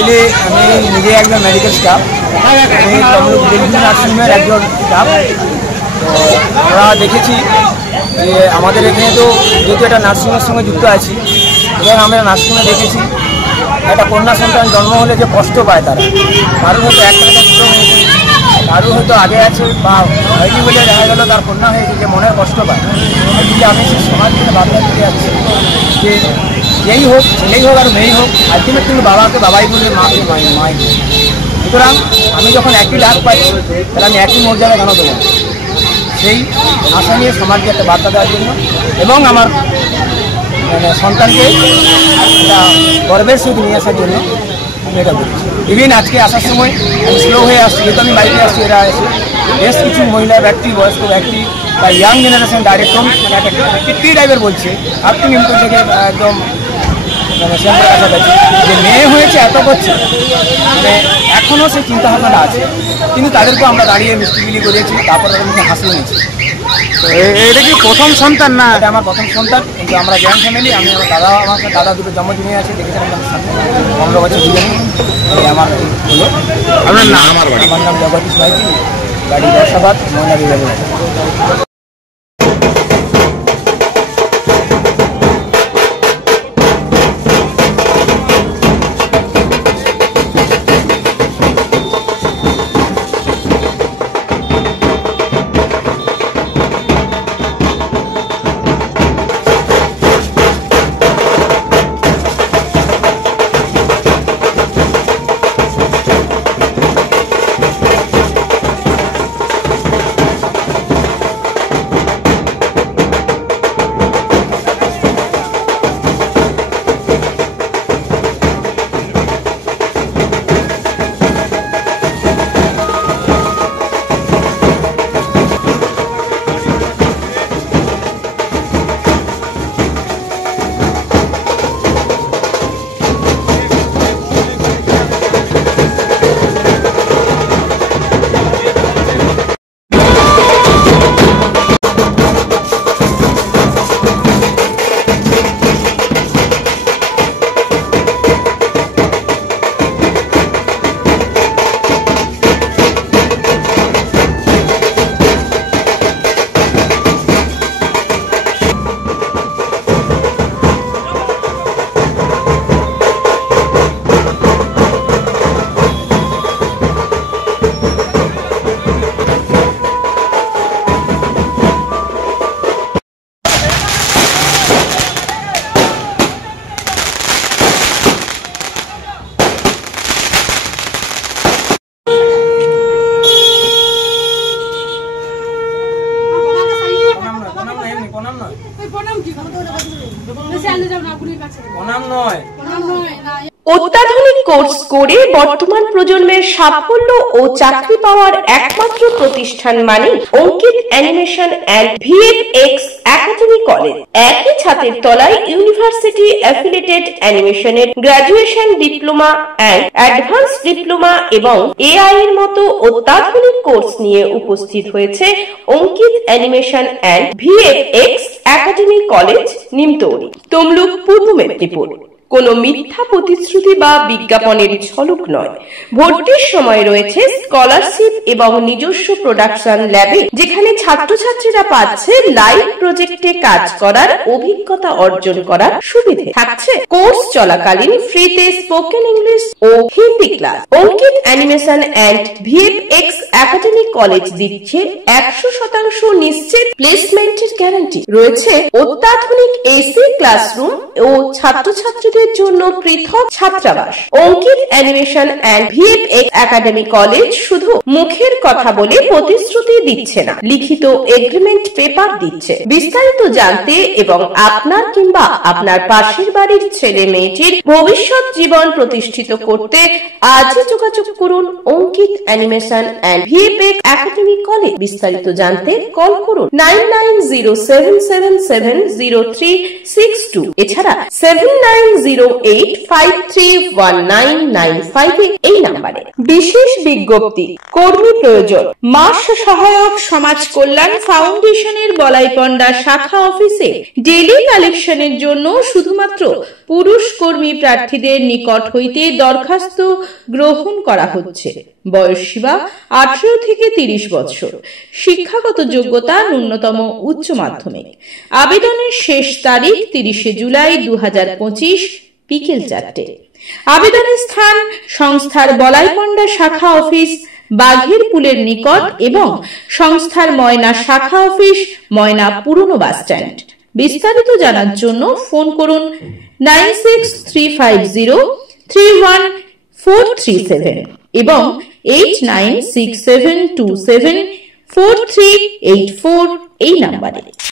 Actually আমি নিজে একজন মেডিকেল স্টাফ, আমি তমলুক নার্সিংহোমের একজন স্টাফ। তো আমরা দেখেছি যে আমাদের এখানে তো যেহেতু একটা নার্সিংহোমের সঙ্গে যুক্ত আছি, এবং আমরা নার্সিংহোমে দেখেছি একটা কন্যা সন্তান জন্ম হলে যে কষ্ট পায় তারা, কারোর হয়তো একটা দুটো হয়েছে, কারোর হয়তো আগে আছে বা হয়নি বলে দেখা গেল তার কন্যা হয়েছে, যে মনের কষ্ট পায়। কিন্তু আমি সেই সমাজ থেকে বার্তা দিতে যাচ্ছি যে যেই হোক, ছেলেই হোক আর মেয়েই হোক, আলটিমেট কিন্তু বাবাকে বাবাই বলে, মাকে মাই বলে। সুতরাং আমি যখন একই লাভ পাচ্ছি, তাহলে আমি একই মর্যাদা কেন দেবো? সেই আশা নিয়ে সমাজকে একটা বার্তা দেওয়ার জন্য এবং আমার সন্তানকে একটা গর্বের সহিত নিয়ে আসার জন্য আমি এটা করেছি। ইভিন আজকে আসার সময় আমি স্লো হয়ে আসছি, যেহেতু আমি বাইকে আসছি, এরা এসে বেশ কিছু মহিলা ব্যক্তি, বয়স্ক ব্যক্তি বা ইয়াং জেনারেশন ডাইরেক্ট মানে একটা টিপি ড্রাইভার বলছে, আপনি কিন্তু থেকে একদম মানে সেন্টার কাছাকাছি যে মেয়ে হয়েছে এত করছে, মানে এখনও সেই চিন্তাভাবনাটা আছে। কিন্তু তাদেরকেও আমরা দাঁড়িয়ে মিষ্টিগিরি করেছি, তারপর তাদের মুখে হাসিয়ে নিয়েছি। এটা কি প্রথম সন্তান? না, এটা আমার প্রথম সন্তান, কিন্তু আমরা জয়েন্ট ফ্যামিলি। আমি আমার দাদা দুটো জন্মদিনে আছে, দেখেছিলাম আমার সাথে 15 বছর দিলেন। আমার হলো আপনার নাম? আমার নাম জগদীশ মাইতি, বাড়ি বর্ষাবাদ, মহিলা বিভাগে। অত্যাধুনিক কোর্স করে বর্তমান প্রজন্মের সাফল্য ও চাকরি পাওয়ার একমাত্র প্রতিষ্ঠান মানে Ankit animation and VFX academy college. একই ছাদের তলায় ইউনিভার্সিটি অ্যাফিলিয়েটেড অ্যানিমেশনের graduation, diploma and advance diploma এবং এআই এর মতো অত্যাধুনিক কোর্স নিয়ে উপস্থিত হয়েছে Ankit animation and VFX academy college, Nimtouri, Tamluk, Purba Medinipur. কোনো মিথ্যা প্রতিশ্রুতি বা বিজ্ঞাপনের ঝলক নয়। ভর্তির সময় রয়েছে স্কলারশিপ এবং নিজস্ব প্রোডাকশন ল্যাবে, যেখানে ছাত্রছাত্রীরা পাচ্ছে লাইভ প্রজেক্টে কাজ করার অভিজ্ঞতা অর্জন করার সুবিধে। থাকছে কোর্স চলাকালীন ফ্রিতে স্পোকেন ইংলিশ ও Hindi class. Ankit animation and VFX academy college দিচ্ছে 100% নিশ্চিত প্লেসমেন্টের গ্যারান্টি। রয়েছে অত্যাধুনিক এসি ক্লাসরুম ও ছাত্রছাত্রীদের জন্য পৃথক ছাত্রাবাস। Ankit animation and VFX academy college শুধু মুখের কথা বলে প্রতিশ্রুতি দিচ্ছে না, লিখিত এগ্রিমেন্ট পেপার দিচ্ছে। বিস্তারিত জানতে এবং আপনার কিংবা আপনার পাশের বাড়ির ছেলে মেয়েটির ভবিষ্যৎ জীবন প্রতিষ্ঠিত করতে আজই যোগাযোগ করুন Ankit animation and VFX academy college. বিস্তারিত জানতে কল করুন 9907770362, এছাড়া 79 7085319958 এই নম্বরে। বিশেষ বিজ্ঞপ্তি, কর্মী প্রয়োজন। মাস সহায়ক সমাজ কল্যাণ ফাউন্ডেশনের বলাইপন্ডা শাখা অফিসে ডেইলি কালেকশনের জন্য শুধুমাত্র পুরুষ কর্মী প্রার্থীদের নিকট হইতে দরখাস্ত গ্রহণ করা হচ্ছে। বয়সসীমা 18 থেকে 30 বছর। শিক্ষাগত যোগ্যতা ন্যূনতম উচ্চ মাধ্যমিক। আবেদনের শেষ তারিখ 30 জুলাই 2025 বিকেল 4টে। আবেদনের স্থান সংস্থার বলাইপন্ডা শাখা অফিস বাঘের পুলের নিকট এবং সংস্থার ময়না শাখা অফিস ময়না পুরনো বাস স্ট্যান্ড। বিস্তারিত জানার জন্য ফোন করুন 9635031437 এবং 8967274384 এই নম্বরে।